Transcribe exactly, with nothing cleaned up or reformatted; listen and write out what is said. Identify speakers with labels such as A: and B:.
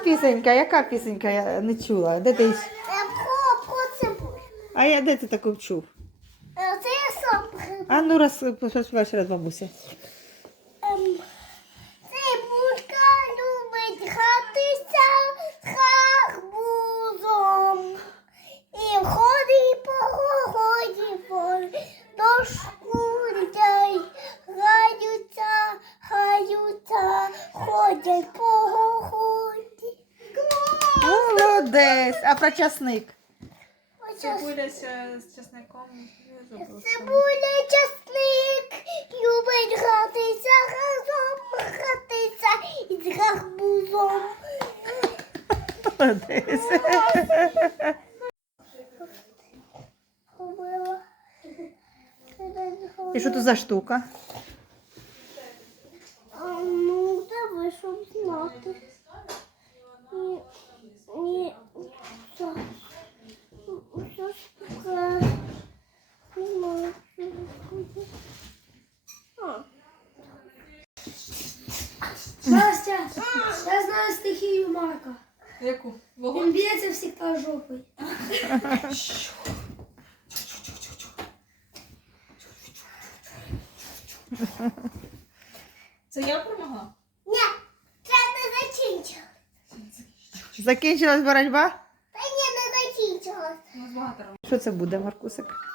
A: пісенька? Яка пісенька? Я не чула. Де ти?
B: Е, Про, про цибулю.
A: А я де ти таку чув?
B: Е, Це я сам придумав.
A: А ну раз поспівай ще раз, бабуся.
B: Ем, Цибулька любить гратися з гарбузом. І ходить по городі, по дошку людей. Граються, граються, ходять по городі.
A: Молодець. А про часник?
B: Оце
C: Цибуля з з чесником. Я забула.
B: цибуля, часник, любить гратися разом, гратися із гарбузом.
A: Молодець.
B: Робила.
A: І що тут за штука?
B: А, ну, давай, щоб знати. І, і, так. Що ж таке? Не знаю, що це. А.
D: Настя, я знаю стихію Марка.
C: Яку?
D: Він
C: Вогонь?
D: б'ється всегда жопою.
C: Це я перемогла?
B: Ні, це не закінчилось.
A: Закінчилась боротьба?
B: Та ні, не закінчилось.
C: У нас багато робить.
A: Що це буде, Маркусик?